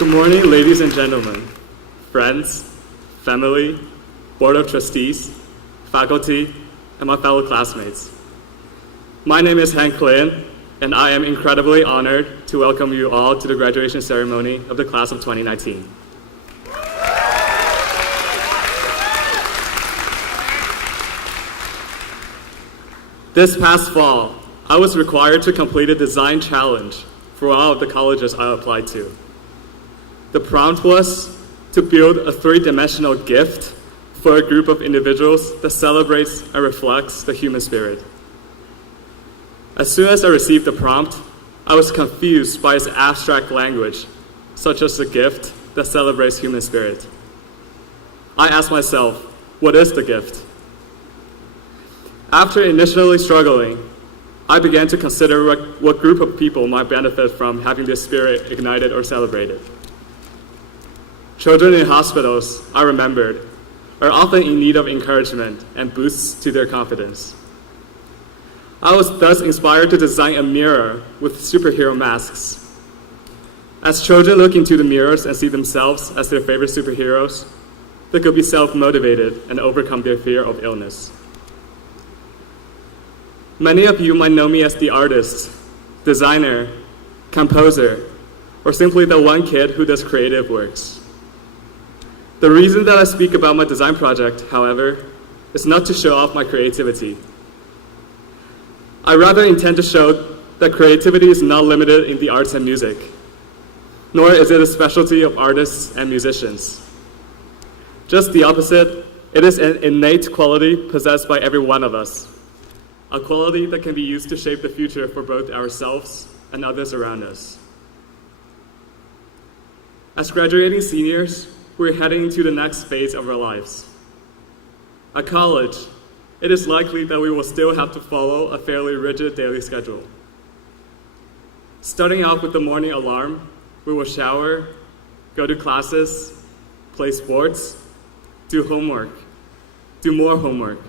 Good morning, ladies and gentlemen, friends, family, board of trustees, faculty, and my fellow classmates. My name is Hanwen, and I am incredibly honored to welcome you all to the graduation ceremony of the class of 2019. This past fall, I was required to complete a design challenge for one of the colleges I applied to. The prompt was to build a three-dimensional gift for a group of individuals that celebrates and reflects the human spirit. As soon as I received the prompt, I was confused by its abstract language, such as the gift that celebrates human spirit. I asked myself, what is the gift? After initially struggling, I began to consider what group of people might benefit from having this spirit ignited or celebrated. Children in hospitals, I remembered, are often in need of encouragement and boosts to their confidence. I was thus inspired to design a mirror with superhero masks. As children look into the mirrors and see themselves as their favorite superheroes, they could be self-motivated and overcome their fear of illness. Many of you might know me as the artist, designer, composer, or simply the one kid who does creative works. The reason that I speak about my design project, however, is not to show off my creativity. I rather intend to show that creativity is not limited in the arts and music, nor is it a specialty of artists and musicians. Just the opposite, it is an innate quality possessed by every one of us, a quality that can be used to shape the future for both ourselves and others around us. As graduating seniors, we're heading into the next phase of our lives. At college, it is likely that we will still have to follow a fairly rigid daily schedule. Starting off with the morning alarm, we will shower, go to classes, play sports, do homework, do more homework,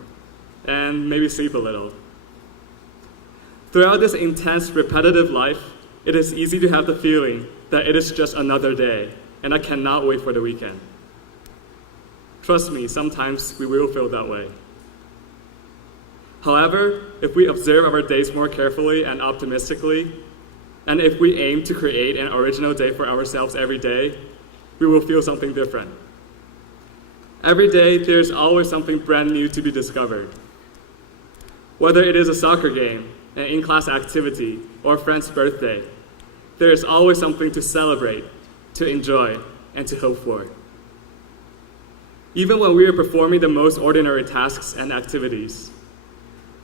and maybe sleep a little. Throughout this intense, repetitive life, it is easy to have the feeling that it is just another day, and I cannot wait for the weekend. Trust me, sometimes we will feel that way. However, if we observe our days more carefully and optimistically, and if we aim to create an original day for ourselves every day, we will feel something different. Every day, there's always something brand new to be discovered. Whether it is a soccer game, an in-class activity, or a friend's birthday, there is always something to celebrate, to enjoy, and to hope for. Even when we are performing the most ordinary tasks and activities,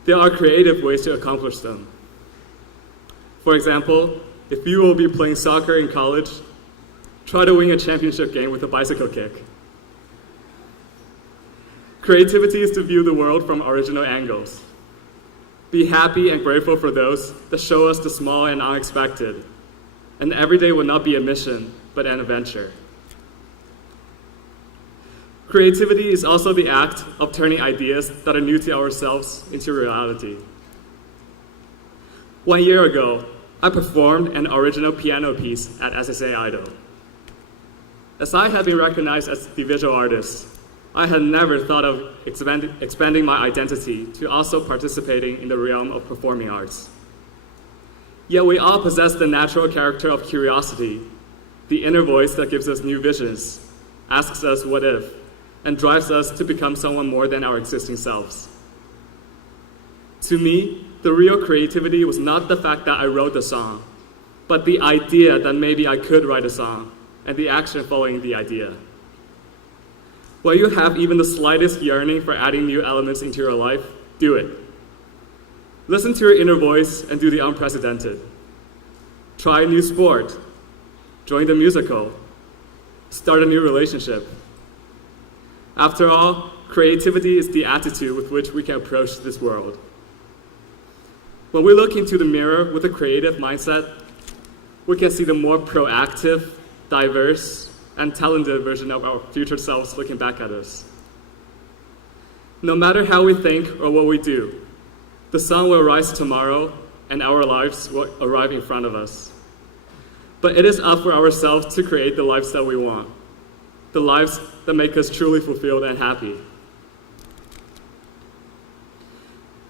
there are creative ways to accomplish them. For example, if you will be playing soccer in college, try to win a championship game with a bicycle kick. Creativity is to view the world from original angles. Be happy and grateful for those that show us the small and unexpected. And every day will not be a mission, but an adventure. Creativity is also the act of turning ideas that are new to ourselves into reality. 1 year ago, I performed an original piano piece at SSA Idol. As I had been recognized as the visual artist, I had never thought of expanding my identity to also participating in the realm of performing arts. Yet we all possess the natural character of curiosity, the inner voice that gives us new visions, asks us what if, and drives us to become someone more than our existing selves. To me, the real creativity was not the fact that I wrote the song, but the idea that maybe I could write a song, and the action following the idea. When you have even the slightest yearning for adding new elements into your life, do it. Listen to your inner voice and do the unprecedented. Try a new sport. Join the musical. Start a new relationship. After all, creativity is the attitude with which we can approach this world. When we look into the mirror with a creative mindset, we can see the more proactive, diverse, and talented version of our future selves looking back at us. No matter how we think or what we do, the sun will rise tomorrow and our lives will arrive in front of us. But it is up for ourselves to create the lives that we want, the lives that make us truly fulfilled and happy.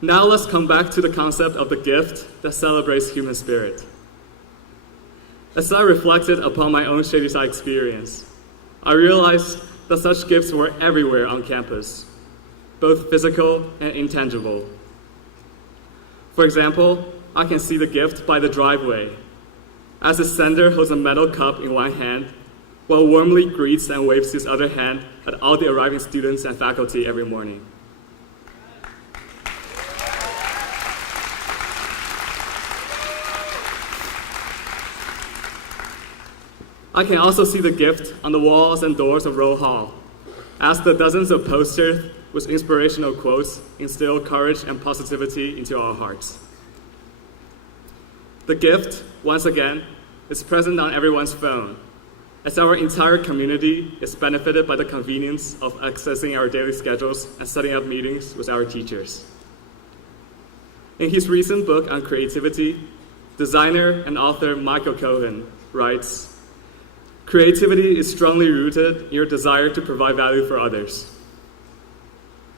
Now let's come back to the concept of the gift that celebrates human spirit. As I reflected upon my own Shady Side experience, I realized that such gifts were everywhere on campus, both physical and intangible. For example, I can see the gift by the driveway, as the sender holds a metal cup in one hand, while warmly greets and waves his other hand at all the arriving students and faculty every morning. I can also see the gift on the walls and doors of Roll Hall, as the dozens of posters with inspirational quotes instill courage and positivity into our hearts. The gift, once again, is present on everyone's phone, as our entire community is benefited by the convenience of accessing our daily schedules and setting up meetings with our teachers. In his recent book on creativity, designer and author Michael Cohen writes, "Creativity is strongly rooted in your desire to provide value for others."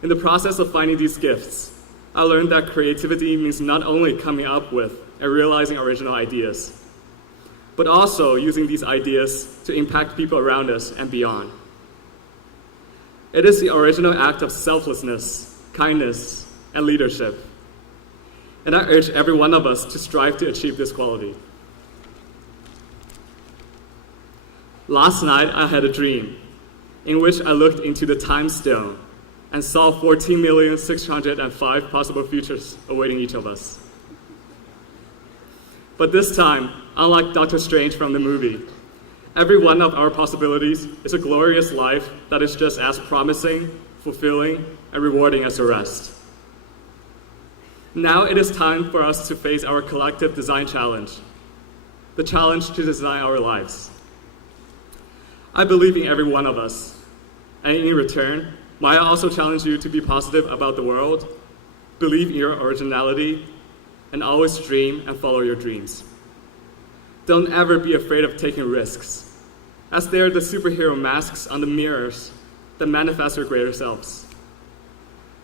In the process of finding these gifts, I learned that creativity means not only coming up with and realizing original ideas, but also using these ideas to impact people around us and beyond. It is the original act of selflessness, kindness, and leadership. And I urge every one of us to strive to achieve this quality. Last night, I had a dream in which I looked into the time stone and saw 14,605 possible futures awaiting each of us. But this time, unlike Dr. Strange from the movie, every one of our possibilities is a glorious life that is just as promising, fulfilling, and rewarding as the rest. Now it is time for us to face our collective design challenge, the challenge to design our lives. I believe in every one of us, and in return, might I also challenge you to be positive about the world, believe in your originality, and always dream and follow your dreams. Don't ever be afraid of taking risks, as they are the superhero masks on the mirrors that manifest your greater selves.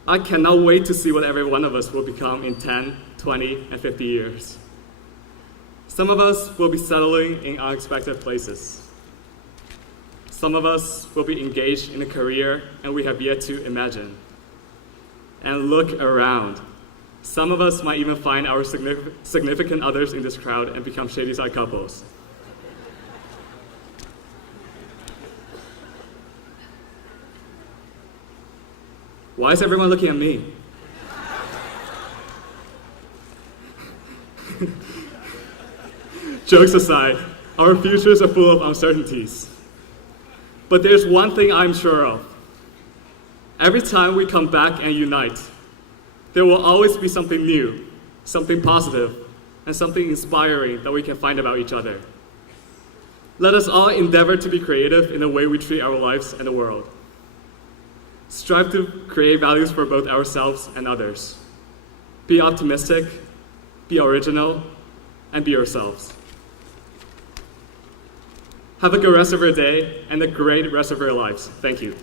I cannot wait to see what every one of us will become in 10, 20, and 50 years. Some of us will be settling in unexpected places. Some of us will be engaged in a career and we have yet to imagine. And look around. Some of us might even find our significant others in this crowd and become Shady Side couples. Why is everyone looking at me? Jokes aside, our futures are full of uncertainties. But there's one thing I'm sure of. Every time we come back and unite, there will always be something new, something positive, and something inspiring that we can find about each other. Let us all endeavor to be creative in the way we treat our lives and the world. Strive to create values for both ourselves and others. Be optimistic, be original, and be yourselves. Have a good rest of your day and a great rest of your lives. Thank you.